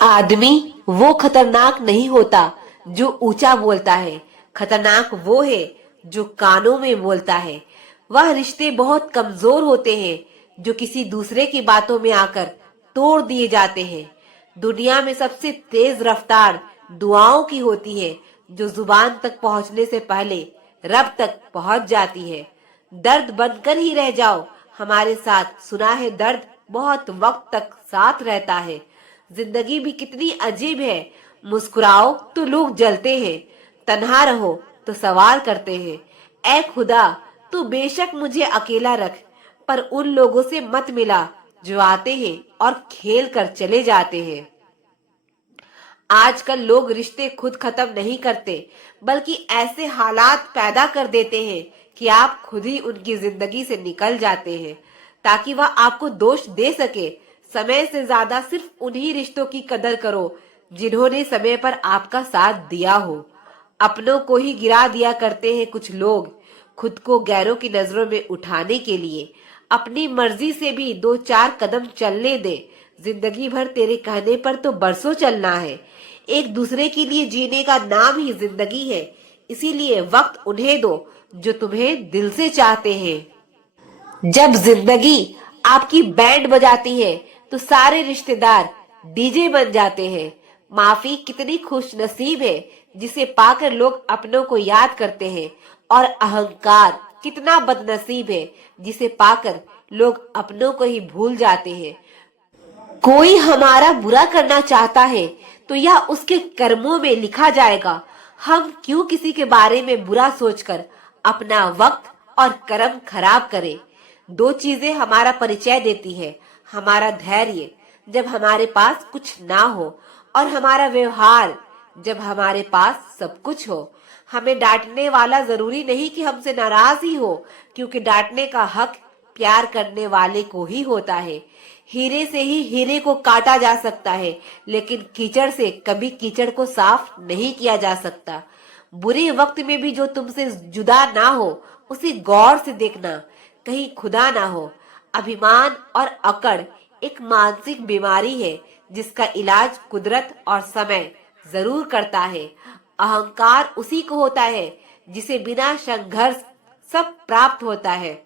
आदमी वो खतरनाक नहीं होता जो ऊंचा बोलता है, खतरनाक वो है जो कानों में बोलता है। वह रिश्ते बहुत कमजोर होते हैं जो किसी दूसरे की बातों में आकर तोड़ दिए जाते हैं। दुनिया में सबसे तेज रफ्तार दुआओं की होती है जो जुबान तक पहुंचने से पहले रब तक पहुंच जाती है। दर्द बनकर ही रह जाओ हमारे साथ, सुना है दर्द बहुत वक्त तक साथ रहता है। जिंदगी भी कितनी अजीब है, मुस्कुराओ तो लोग जलते हैं, तन्हा रहो तो सवाल करते हैं। ऐ खुदा, तू बेशक मुझे अकेला रख, पर उन लोगों से मत मिला जो आते हैं और खेल कर चले जाते हैं। आजकल लोग रिश्ते खुद खत्म नहीं करते, बल्कि ऐसे हालात पैदा कर देते हैं कि आप खुद ही उनकी जिंदगी से निकल जाते हैं ताकि वह आपको दोष दे सके। समय से ज्यादा सिर्फ उन्हीं रिश्तों की कदर करो जिन्होंने समय पर आपका साथ दिया हो। अपनों को ही गिरा दिया करते हैं कुछ लोग, खुद को गैरों की नजरों में उठाने के लिए। अपनी मर्जी से भी दो चार कदम चलने दे, जिंदगी भर तेरे कहने पर तो बरसों चलना है। एक दूसरे के लिए जीने का नाम ही जिंदगी है, इसीलिए वक्त उन्हें दो जो तुम्हें दिल से चाहते हैं। जब जिंदगी आपकी बैंड बजाती है तो सारे रिश्तेदार डीजे बन जाते हैं। माफी कितनी खुश नसीब है जिसे पाकर लोग अपनों को याद करते हैं, और अहंकार कितना बदनसीब है जिसे पाकर लोग अपनों को ही भूल जाते हैं। कोई हमारा बुरा करना चाहता है तो यह उसके कर्मों में लिखा जाएगा। हम क्यों किसी के बारे में बुरा सोचकर अपना वक्त और कर्म खराब करें। दो चीजें हमारा परिचय देती है, हमारा धैर्य जब हमारे पास कुछ ना हो, और हमारा व्यवहार जब हमारे पास सब कुछ हो। हमें डांटने वाला जरूरी नहीं कि हमसे नाराज ही हो, क्योंकि डांटने का हक प्यार करने वाले को ही होता है। हीरे से ही हीरे को काटा जा सकता है, लेकिन कीचड़ से कभी कीचड़ को साफ नहीं किया जा सकता। बुरे वक्त में भी जो तुमसे जुदा ना हो उसे गौर से देखना, कहीं खुदा ना हो। अभिमान और अकड़ एक मानसिक बीमारी है जिसका इलाज कुदरत और समय जरूर करता है। अहंकार उसी को होता है जिसे बिना संघर्ष सब प्राप्त होता है।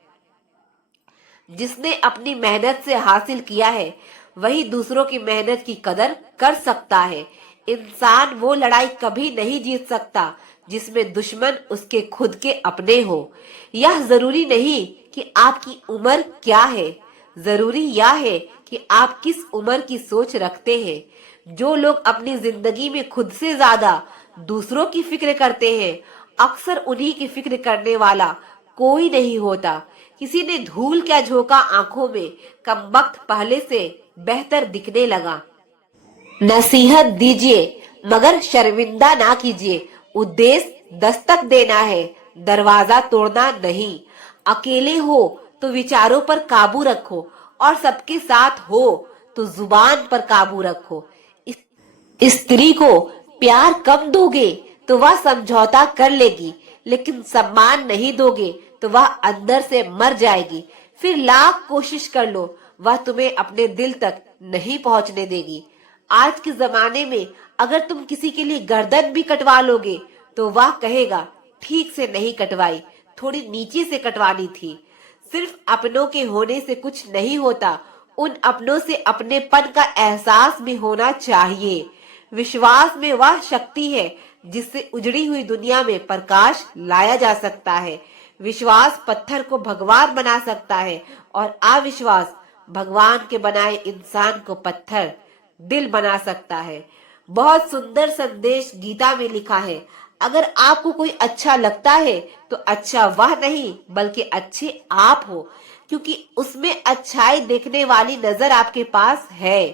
जिसने अपनी मेहनत से हासिल किया है वही दूसरों की मेहनत की कदर कर सकता है। इंसान वो लड़ाई कभी नहीं जीत सकता जिसमें दुश्मन उसके खुद के अपने हो। यह जरूरी नहीं कि आपकी उम्र क्या है, जरूरी यह है कि आप किस उम्र की सोच रखते हैं। जो लोग अपनी जिंदगी में खुद से ज्यादा दूसरों की फिक्र करते हैं, अक्सर उन्हीं की फिक्र करने वाला कोई नहीं होता। किसी ने धूल क्या झोंका आंखों में, कमबख्त पहले से बेहतर दिखने लगा। नसीहत दीजिए मगर शर्मिंदा ना कीजिए। उद्देश्य दस्तक देना है, दरवाजा तोड़ना नहीं। अकेले हो तो विचारों पर काबू रखो, और सबके साथ हो तो जुबान पर काबू रखो। स्त्री को प्यार कम दोगे तो वह समझौता कर लेगी, लेकिन सम्मान नहीं दोगे तो वह अंदर से मर जाएगी। फिर लाख कोशिश कर लो, वह तुम्हें अपने दिल तक नहीं पहुंचने देगी। आज के जमाने में अगर तुम किसी के लिए गर्दन भी कटवा लोगे तो वह कहेगा ठीक से नहीं कटवाई, थोड़ी नीचे से कटवानी थी। सिर्फ अपनों के होने से कुछ नहीं होता, उन अपनों से अपनेपन का एहसास भी होना चाहिए। विश्वास में वह शक्ति है जिससे उजड़ी हुई दुनिया में प्रकाश लाया जा सकता है। विश्वास पत्थर को भगवान बना सकता है, और अविश्वास भगवान के बनाए इंसान को पत्थर दिल बना सकता है। बहुत सुंदर संदेश गीता में लिखा है, अगर आपको कोई अच्छा लगता है तो अच्छा वह नहीं बल्कि अच्छे आप हो, क्योंकि उसमें अच्छाई देखने वाली नजर आपके पास है।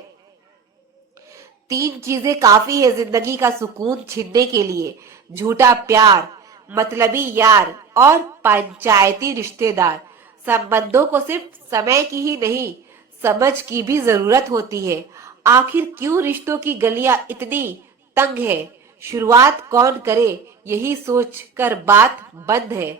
तीन चीजें काफी है जिंदगी का सुकून छीनने के लिए: झूठा प्यार, मतलबी यार और पंचायती रिश्तेदार। संबंधों को सिर्फ समय की ही नहीं, समझ की भी जरूरत होती है। आखिर क्यों रिश्तों की गलियां इतनी तंग है? शुरुआत कौन करे यही सोच कर बात बंद है।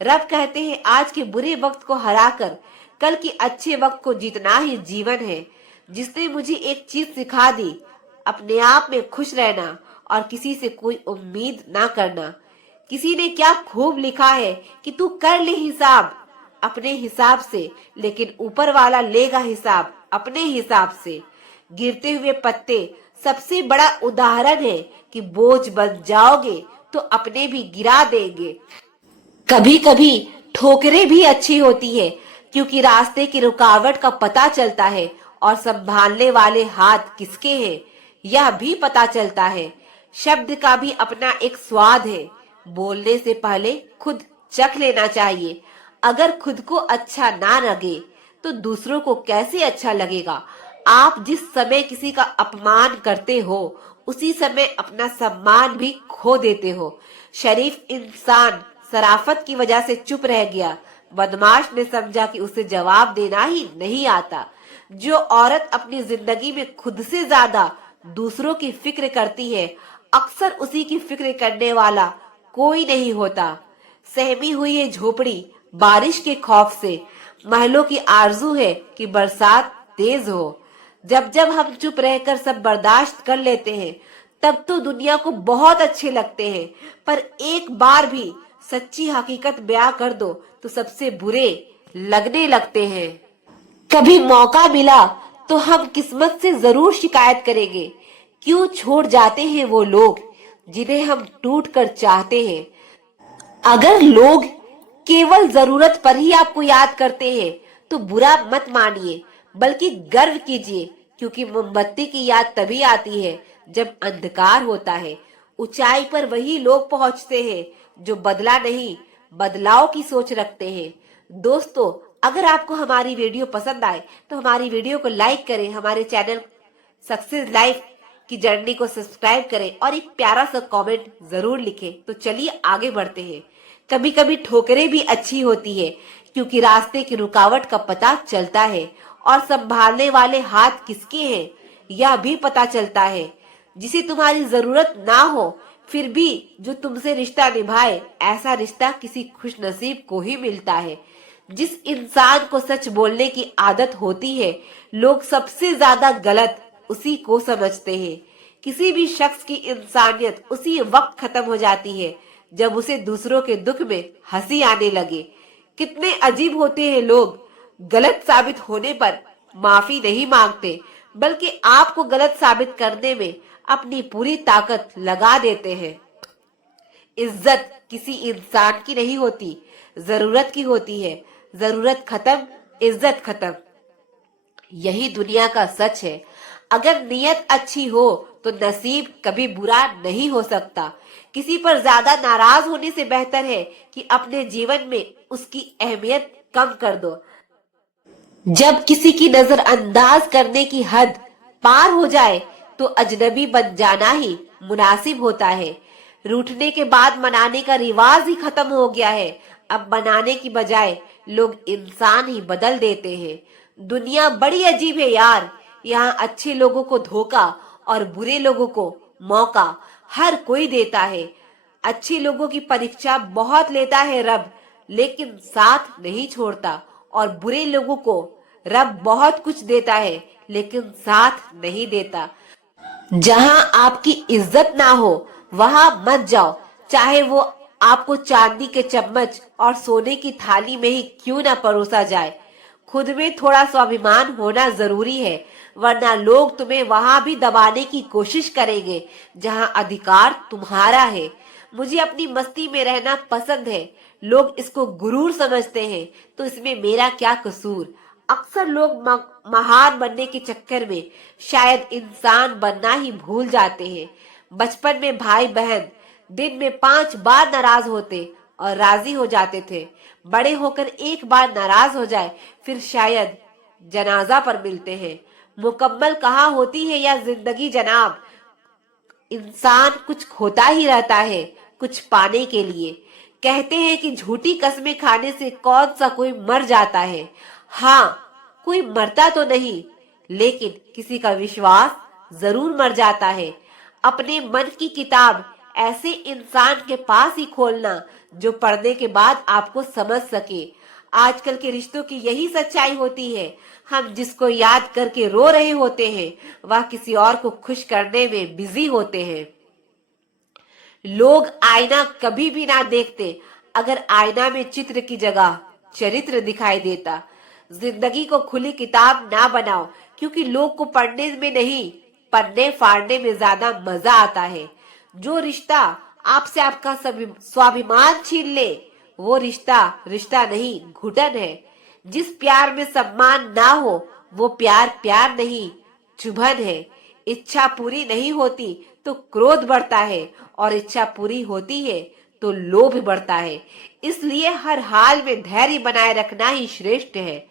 रब कहते हैं आज के बुरे वक्त को हराकर कल के अच्छे वक्त को जीतना ही जीवन है। जिसने मुझे एक चीज सिखा दी, अपने आप में खुश रहना और किसी से कोई उम्मीद ना करना। किसी ने क्या खूब लिखा है कि तू कर ले हिसाब अपने हिसाब से, लेकिन ऊपर वाला लेगा हिसाब अपने हिसाब से। गिरते हुए पत्ते सबसे बड़ा उदाहरण है कि बोझ बन जाओगे तो अपने भी गिरा देंगे। कभी कभी ठोकरें भी अच्छी होती है, क्योंकि रास्ते की रुकावट का पता चलता है और संभालने वाले हाथ किसके हैं यह भी पता चलता है। शब्द का भी अपना एक स्वाद है, बोलने से पहले खुद चख लेना चाहिए। अगर खुद को अच्छा ना लगे तो दूसरों को कैसे अच्छा लगेगा। आप जिस समय किसी का अपमान करते हो उसी समय अपना सम्मान भी खो देते हो। शरीफ इंसान शराफत की वजह से चुप रह गया। बदमाश ने समझा कि उसे जवाब देना ही नहीं आता। जो औरत अपनी जिंदगी में खुद से ज्यादा दूसरों की फिक्र करती है, अक्सर उसी की फिक्र करने वाला कोई नहीं होता। सहमी हुई है झोपड़ी बारिश के खौफ से, महलों की आरजू है कि बरसात तेज हो। जब जब हम चुप रहकर सब बर्दाश्त कर लेते हैं तब तो दुनिया को बहुत अच्छे लगते हैं, पर एक बार भी सच्ची हकीकत बयां कर दो तो सबसे बुरे लगने लगते हैं। कभी मौका मिला तो हम किस्मत से जरूर शिकायत करेंगे। क्यों छोड़ जाते हैं वो लोग जिन्हें हम टूट कर चाहते हैं। अगर लोग केवल जरूरत पर ही आपको याद करते हैं तो बुरा मत मानिए, बल्कि गर्व कीजिए, क्योंकि मोमबत्ती की याद तभी आती है जब अंधकार होता है। ऊंचाई पर वही लोग पहुंचते हैं जो बदला नहीं, बदलाव की सोच रखते हैं। दोस्तों, अगर आपको हमारी वीडियो पसंद आए तो हमारी वीडियो को लाइक करें, हमारे चैनल सक्सेस लाइफ की जर्नी को सब्सक्राइब करें और एक प्यारा सा कमेंट जरूर लिखें। तो चलिए आगे बढ़ते हैं। कभी कभी ठोकरें भी अच्छी होती है, क्योंकि रास्ते की रुकावट का पता चलता है और संभालने वाले हाथ किसके हैं यह भी पता चलता है। जिसे तुम्हारी जरूरत ना हो फिर भी जो तुमसे रिश्ता निभाए, ऐसा रिश्ता किसी खुशनसीब को ही मिलता है। जिस इंसान को सच बोलने की आदत होती है, लोग सबसे ज्यादा गलत उसी को समझते हैं। किसी भी शख्स की इंसानियत उसी वक्त खत्म हो जाती है जब उसे दूसरों के दुख में हंसी आने लगे। कितने अजीब होते हैं लोग, गलत साबित होने पर माफी नहीं मांगते, बल्कि आपको गलत साबित करने में अपनी पूरी ताकत लगा देते हैं। इज्जत किसी इंसान की नहीं होती, जरूरत की होती है। जरूरत खत्म, इज्जत खत्म। यही दुनिया का सच है। अगर नीयत अच्छी हो तो नसीब कभी बुरा नहीं हो सकता। किसी पर ज्यादा नाराज होने से बेहतर है कि अपने जीवन में उसकी अहमियत कम कर दो। जब किसी की नजरअंदाज करने की हद पार हो जाए तो अजनबी बन जाना ही मुनासिब होता है। रूठने के बाद मनाने का रिवाज ही खत्म हो गया है। अब मनाने की बजाय लोग इंसान ही बदल देते हैं। दुनिया बड़ी अजीब है यार। यहाँ अच्छे लोगों को धोखा और बुरे लोगों को मौका हर कोई देता है। अच्छे लोगों की परीक्षा बहुत लेता है रब, लेकिन साथ नहीं छोड़ता। और बुरे लोगों को रब बहुत कुछ देता है, लेकिन साथ नहीं देता। जहां आपकी इज्जत ना हो वहां मत जाओ, चाहे वो आपको चांदी के चम्मच और सोने की थाली में ही क्यों ना परोसा जाए। खुद में थोड़ा स्वाभिमान होना जरूरी है, वरना लोग तुम्हें वहां भी दबाने की कोशिश करेंगे जहां अधिकार तुम्हारा है। मुझे अपनी मस्ती में रहना पसंद है। लोग इसको गुरूर समझते हैं, तो इसमें मेरा क्या कसूर। अक्सर लोग महान बनने के चक्कर में शायद इंसान बनना ही भूल जाते हैं। बचपन में भाई बहन दिन में 5 बार नाराज होते और राजी हो जाते थे। बड़े होकर एक बार नाराज हो जाए फिर शायद जनाजा पर मिलते हैं। मुकम्मल कहाँ होती है यह जिंदगी जनाब। इंसान कुछ खोता ही रहता है कुछ पाने के लिए। कहते हैं कि झूठी कस्में खाने से कौन सा कोई मर जाता है। हाँ, कोई मरता तो नहीं, लेकिन किसी का विश्वास जरूर मर जाता है। अपने मन की किताब ऐसे इंसान के पास ही खोलना जो पढ़ने के बाद आपको समझ सके। आजकल के रिश्तों की यही सच्चाई होती है। हम जिसको याद करके रो रहे होते हैं वह किसी और को खुश करने में बिजी होते हैं। लोग आईना कभी भी ना देखते अगर आईना में चित्र की जगह चरित्र दिखाई देता। जिंदगी को खुली किताब ना बनाओ, क्योंकि लोग को पढ़ने में नहीं, पन्ने फाड़ने में ज्यादा मजा आता है। जो रिश्ता आपसे आपका स्वाभिमान छीन ले, वो रिश्ता रिश्ता नहीं, घुटन है। जिस प्यार में सम्मान ना हो, वो प्यार प्यार नहीं, चुभन है। इच्छा पूरी नहीं होती तो क्रोध बढ़ता है, और इच्छा पूरी होती है तो लोभ बढ़ता है। इसलिए हर हाल में धैर्य बनाए रखना ही श्रेष्ठ है।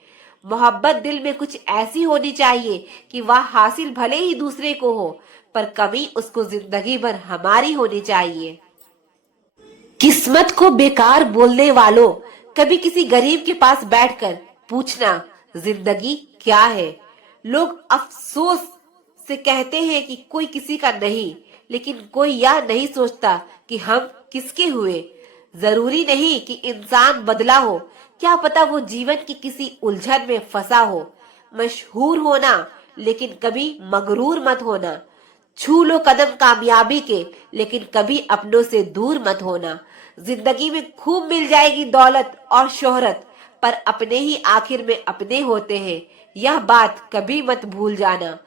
मोहब्बत दिल में कुछ ऐसी होनी चाहिए कि वह हासिल भले ही दूसरे को हो, पर कमी उसको जिंदगी भर हमारी होनी चाहिए। किस्मत को बेकार बोलने वालों, कभी किसी गरीब के पास बैठकर पूछना जिंदगी क्या है। लोग अफसोस से कहते हैं कि कोई किसी का नहीं, लेकिन कोई यह नहीं सोचता कि हम किसके हुए। जरूरी नहीं कि इंसान बदला हो, क्या पता वो जीवन की किसी उलझन में फंसा हो। मशहूर होना लेकिन कभी मगरूर मत होना। छू लो कदम कामयाबी के, लेकिन कभी अपनों से दूर मत होना। जिंदगी में खूब मिल जाएगी दौलत और शोहरत, पर अपने ही आखिर में अपने होते हैं, यह बात कभी मत भूल जाना।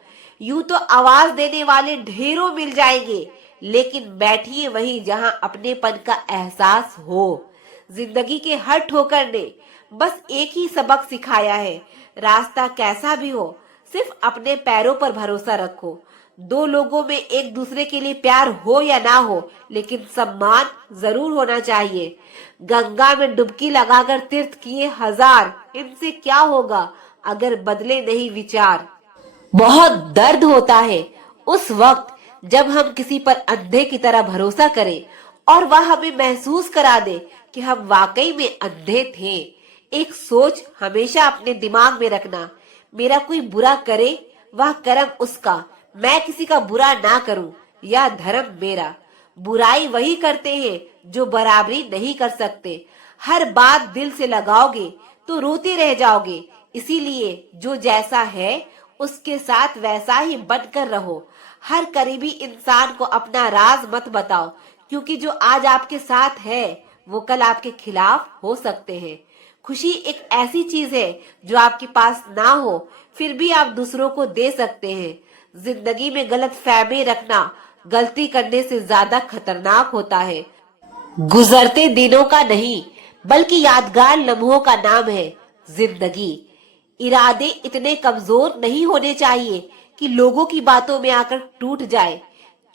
यूं तो आवाज देने वाले ढेरों मिल जाएंगे, लेकिन बैठिए वहीं जहां अपनेपन का एहसास हो। जिंदगी के हर ठोकर ने बस एक ही सबक सिखाया है, रास्ता कैसा भी हो, सिर्फ अपने पैरों पर भरोसा रखो। दो लोगों में एक दूसरे के लिए प्यार हो या ना हो, लेकिन सम्मान जरूर होना चाहिए। गंगा में डुबकी लगाकर तीर्थ किए हजार, इनसे क्या होगा अगर बदले नहीं विचार। बहुत दर्द होता है उस वक्त जब हम किसी पर अंधे की तरह भरोसा करें और वह हमें महसूस करा दे कि हम वाकई में अंधे थे। एक सोच हमेशा अपने दिमाग में रखना, मेरा कोई बुरा करे वह कर्म उसका, मैं किसी का बुरा ना करूं, यह धर्म मेरा। बुराई वही करते हैं जो बराबरी नहीं कर सकते। हर बात दिल से लगाओगे तो रोते रह जाओगे। इसीलिए जो जैसा है उसके साथ वैसा ही बनकर रहो। हर करीबी इंसान को अपना राज मत बताओ, क्योंकि जो आज आपके साथ है वो कल आपके खिलाफ हो सकते हैं। खुशी एक ऐसी चीज है जो आपके पास ना हो फिर भी आप दूसरों को दे सकते हैं। जिंदगी में गलत फहमी रखना गलती करने से ज्यादा खतरनाक होता है। गुजरते दिनों का नहीं, बल्कि यादगार लम्हों का नाम है जिंदगी। इरादे इतने कमजोर नहीं होने चाहिए कि लोगों की बातों में आकर टूट जाए।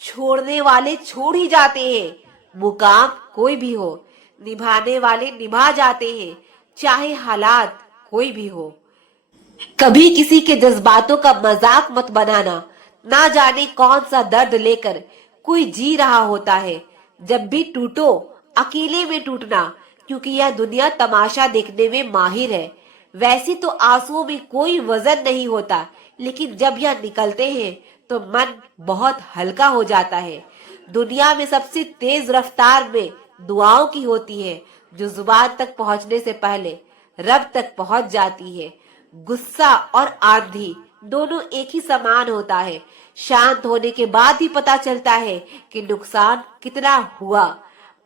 छोड़ने वाले छोड़ ही जाते हैं, मुकाम कोई भी हो। निभाने वाले निभा जाते हैं, चाहे हालात कोई भी हो। कभी किसी के जज्बातों का मजाक मत बनाना। ना जाने कौन सा दर्द लेकर कोई जी रहा होता है। जब भी टूटो अकेले में टूटना, क्योंकि यह दुनिया तमाशा देखने में माहिर है। वैसे तो आंसुओं में कोई वजन नहीं होता, लेकिन जब यह निकलते हैं तो मन बहुत हल्का हो जाता है। दुनिया में सबसे तेज रफ्तार में दुआओं की होती है, जो जुबान तक पहुंचने से पहले रब तक पहुंच जाती है। गुस्सा और आंधी दोनों एक ही समान होता है। शांत होने के बाद ही पता चलता है कि नुकसान कितना हुआ।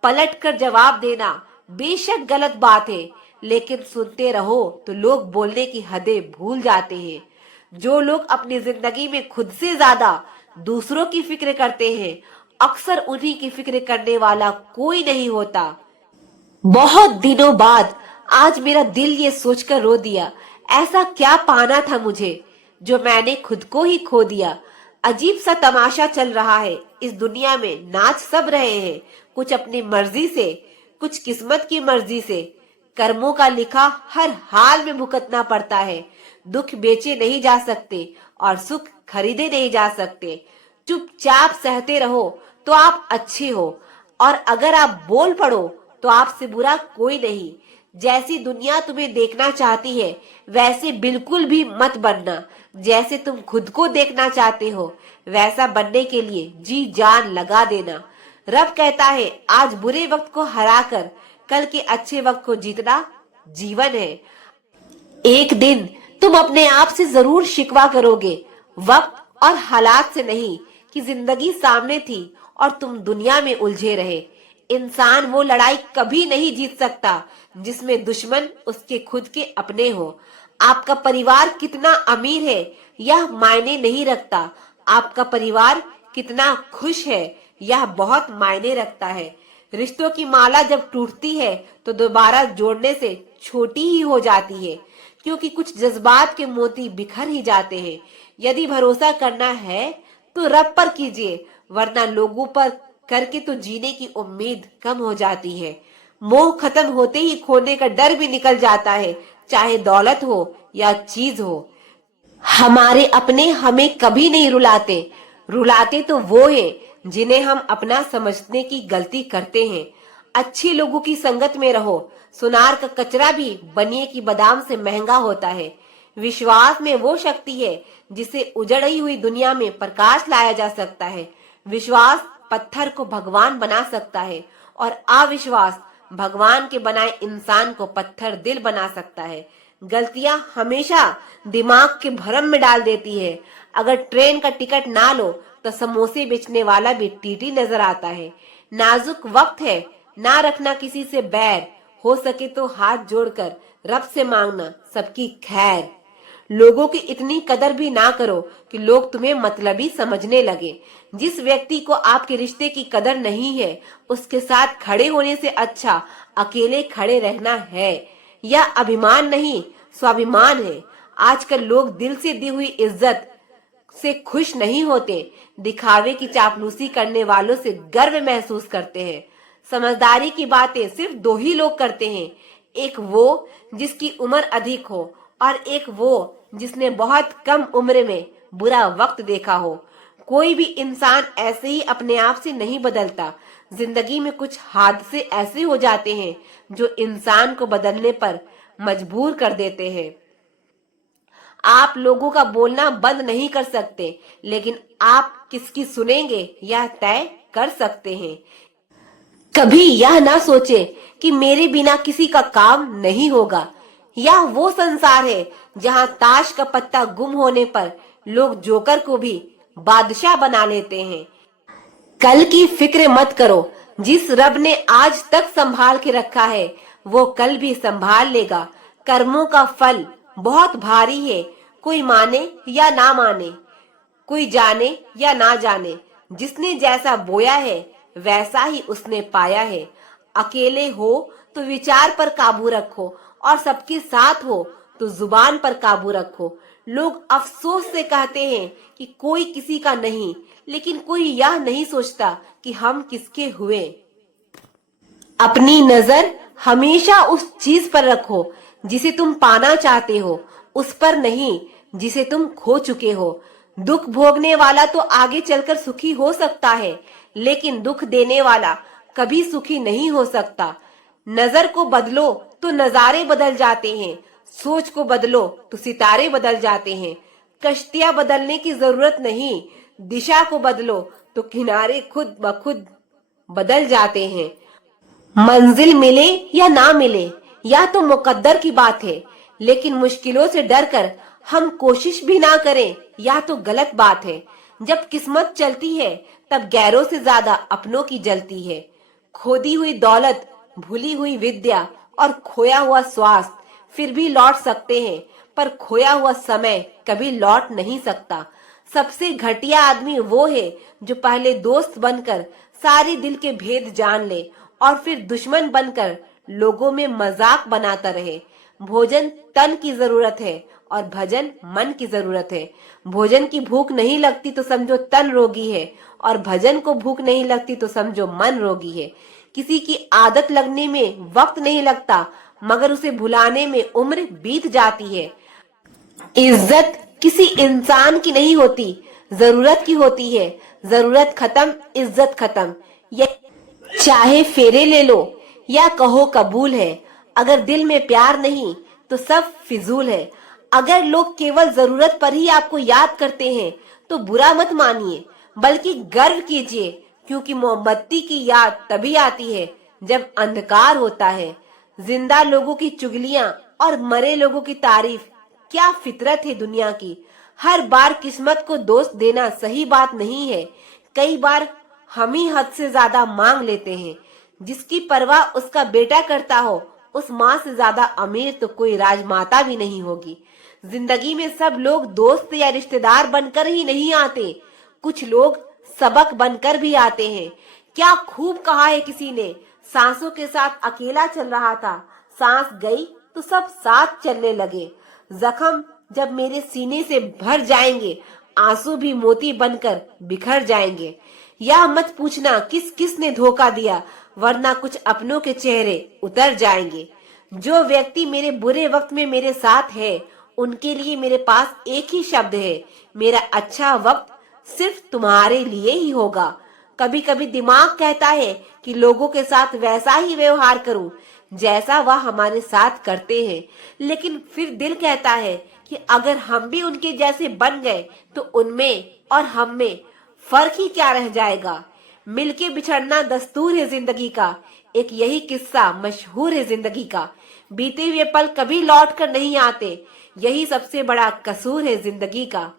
पलट कर जवाब देना बेशक गलत बात है, लेकिन सुनते रहो तो लोग बोलने की हदें भूल जाते हैं। जो लोग अपनी जिंदगी में खुद से ज्यादा दूसरों की फिक्र करते हैं, अक्सर उन्हीं की फिक्र करने वाला कोई नहीं होता। बहुत दिनों बाद आज मेरा दिल ये सोचकर रो दिया, ऐसा क्या पाना था मुझे जो मैंने खुद को ही खो दिया। अजीब सा तमाशा चल रहा है इस दुनिया में, नाच सब रहे हैं, कुछ अपनी मर्जी से, कुछ किस्मत की मर्जी से। कर्मों का लिखा हर हाल में भुगतना पड़ता है। दुख बेचे नहीं जा सकते और सुख खरीदे नहीं जा सकते। चुपचाप सहते रहो तो आप अच्छे हो, और अगर आप बोल पड़ो तो आपसे बुरा कोई नहीं। जैसी दुनिया तुम्हें देखना चाहती है वैसे बिल्कुल भी मत बनना। जैसे तुम खुद को देखना चाहते हो वैसा बनने के लिए जी जान लगा देना। रब कहता है आज बुरे वक्त को हराकर कल के अच्छे वक्त को जीतना जीवन है। एक दिन तुम अपने आप से जरूर शिकवा करोगे, वक्त और हालात से नहीं, कि जिंदगी सामने थी और तुम दुनिया में उलझे रहे। इंसान वो लड़ाई कभी नहीं जीत सकता जिसमें दुश्मन उसके खुद के अपने हो। आपका परिवार कितना अमीर है यह मायने नहीं रखता, आपका परिवार कितना खुश है यह बहुत मायने रखता है। रिश्तों की माला जब टूटती है तो दोबारा जोड़ने से छोटी ही हो जाती है, क्योंकि कुछ जज्बात के मोती बिखर ही जाते हैं। यदि भरोसा करना है तो रब पर कीजिए, वरना लोगों पर करके तो जीने की उम्मीद कम हो जाती है। मोह खत्म होते ही खोने का डर भी निकल जाता है, चाहे दौलत हो या चीज हो। हमारे अपने हमें कभी नहीं रुलाते, रुलाते तो वो हैं जिन्हें हम अपना समझने की गलती करते हैं। अच्छे लोगों की संगत में रहो, सुनार का कचरा भी बनिए की बादाम से महंगा होता है। विश्वास में वो शक्ति है जिसे उजड़ी हुई दुनिया में प्रकाश लाया जा सकता है। विश्वास पत्थर को भगवान बना सकता है और अविश्वास भगवान के बनाए इंसान को पत्थर दिल बना सकता है। गलतियां हमेशा दिमाग के भ्रम में डाल देती है। अगर ट्रेन का टिकट ना लो तो समोसे बेचने वाला भी टीटी नजर आता है। नाजुक वक्त है, ना रखना किसी से बैर, हो सके तो हाथ जोड़कर रब से मांगना सबकी खैर। लोगों की इतनी कदर भी ना करो कि लोग तुम्हें मतलबी समझने लगे। जिस व्यक्ति को आपके रिश्ते की कदर नहीं है उसके साथ खड़े होने से अच्छा अकेले खड़े रहना है। यह अभिमान नहीं, स्वाभिमान है। आजकल लोग दिल से दी हुई इज्जत से खुश नहीं होते, दिखावे की चापलूसी करने वालों से गर्व महसूस करते हैं। समझदारी की बातें सिर्फ दो ही लोग करते हैं, एक वो जिसकी उम्र अधिक हो और एक वो जिसने बहुत कम उम्र में बुरा वक्त देखा हो। कोई भी इंसान ऐसे ही अपने आप से नहीं बदलता। जिंदगी में कुछ हादसे ऐसे हो जाते हैं जो इंसान को बदलने पर मजबूर कर देते हैं। आप लोगों का बोलना बंद नहीं कर सकते, लेकिन आप किसकी सुनेंगे यह तय कर सकते हैं। कभी यह ना सोचे कि मेरे बिना किसी का काम नहीं होगा। यह वो संसार है जहां ताश का पत्ता गुम होने पर लोग जोकर को भी बादशाह बना लेते हैं। कल की फिक्र मत करो, जिस रब ने आज तक संभाल के रखा है वो कल भी संभाल लेगा। कर्मों का फल बहुत भारी है, कोई माने या ना माने, कोई जाने या ना जाने, जिसने जैसा बोया है वैसा ही उसने पाया है। अकेले हो तो विचार पर काबू रखो और सबके साथ हो तो जुबान पर काबू रखो। लोग अफसोस से कहते हैं कि कोई किसी का नहीं, लेकिन कोई यह नहीं सोचता कि हम किसके हुए। अपनी नजर हमेशा उस चीज पर रखो जिसे तुम पाना चाहते हो, उस पर नहीं जिसे तुम खो चुके हो। दुख भोगने वाला तो आगे चलकर सुखी हो सकता है, लेकिन दुख देने वाला कभी सुखी नहीं हो सकता। नजर को बदलो तो नजारे बदल जाते हैं, सोच को बदलो तो सितारे बदल जाते हैं। कश्तियां बदलने की जरूरत नहीं, दिशा को बदलो तो किनारे खुद ब खुद बदल जाते हैं। मंजिल मिले या ना मिले यह तो मुकद्दर की बात है, लेकिन मुश्किलों से डरकर हम कोशिश भी ना करें यह तो गलत बात है। जब किस्मत चलती है तब गैरों से ज्यादा अपनों की जलती है। खोदी हुई दौलत, भूली हुई विद्या और खोया हुआ स्वास्थ्य फिर भी लौट सकते हैं, पर खोया हुआ समय कभी लौट नहीं सकता। सबसे घटिया आदमी वो है जो पहले दोस्त बनकर सारे दिल के भेद जान ले और फिर दुश्मन बनकर लोगों में मजाक बनाता रहे। भोजन तन की जरूरत है और भजन मन की जरूरत है। भोजन की भूख नहीं लगती तो समझो तन रोगी है, और भजन को भूख नहीं लगती तो समझो मन रोगी है। किसी की आदत लगने में वक्त नहीं लगता, मगर उसे भुलाने में उम्र बीत जाती है। इज्जत किसी इंसान की नहीं होती, जरूरत की होती है। जरूरत खत्म, इज्जत खत्म। ये चाहे फेरे ले लो या कहो कबूल है, अगर दिल में प्यार नहीं तो सब फिजूल है। अगर लोग केवल जरूरत पर ही आपको याद करते हैं तो बुरा मत मानिए, बल्कि गर्व कीजिए, क्योंकि मोमबत्ती की याद तभी आती है जब अंधकार होता है। जिंदा लोगों की चुगलियां और मरे लोगों की तारीफ, क्या फितरत है दुनिया की। हर बार किस्मत को दोष देना सही बात नहीं है। कई बार हम ही हद से ज्यादा मांग लेते हैं। जिसकी परवाह उसका बेटा करता हो, उस माँ से ज्यादा अमीर तो कोई राजमाता भी नहीं होगी। जिंदगी में सब लोग दोस्त या रिश्तेदार बनकर ही नहीं आते, कुछ लोग सबक बनकर भी आते हैं। क्या खूब कहा है किसी ने, सांसों के साथ अकेला चल रहा था, सांस गई तो सब साथ चलने लगे। जख्म जब मेरे सीने से भर जाएंगे, आंसू भी मोती बनकर बिखर जाएंगे। या मत पूछना किस किस ने धोखा दिया, वरना कुछ अपनों के चेहरे उतर जाएंगे। जो व्यक्ति मेरे बुरे वक्त में मेरे साथ है, उनके लिए मेरे पास एक ही शब्द है, मेरा अच्छा वक्त सिर्फ तुम्हारे लिए ही होगा। कभी कभी दिमाग कहता है कि लोगों के साथ वैसा ही व्यवहार करूं जैसा वह हमारे साथ करते हैं, लेकिन फिर दिल कहता है कि अगर हम भी उनके जैसे बन गए तो उनमें और हम में फर्क ही क्या रह जाएगा। मिलके बिछड़ना दस्तूर है जिंदगी का, एक यही किस्सा मशहूर है जिंदगी का। बीते हुए पल कभी लौट कर नहीं आते, यही सबसे बड़ा कसूर है जिंदगी का।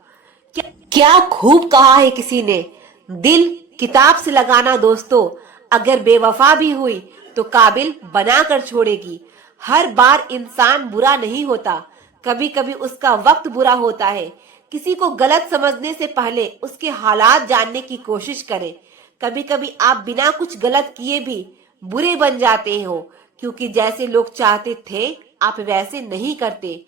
क्या खूब कहा है किसी ने, दिल किताब से लगाना दोस्तों, अगर बेवफा भी हुई तो काबिल बनाकर छोड़ेगी। हर बार इंसान बुरा नहीं होता, कभी कभी उसका वक्त बुरा होता है। किसी को गलत समझने से पहले उसके हालात जानने की कोशिश करें। कभी कभी आप बिना कुछ गलत किए भी बुरे बन जाते हो, क्योंकि जैसे लोग चाहते थे आप वैसे नहीं करते।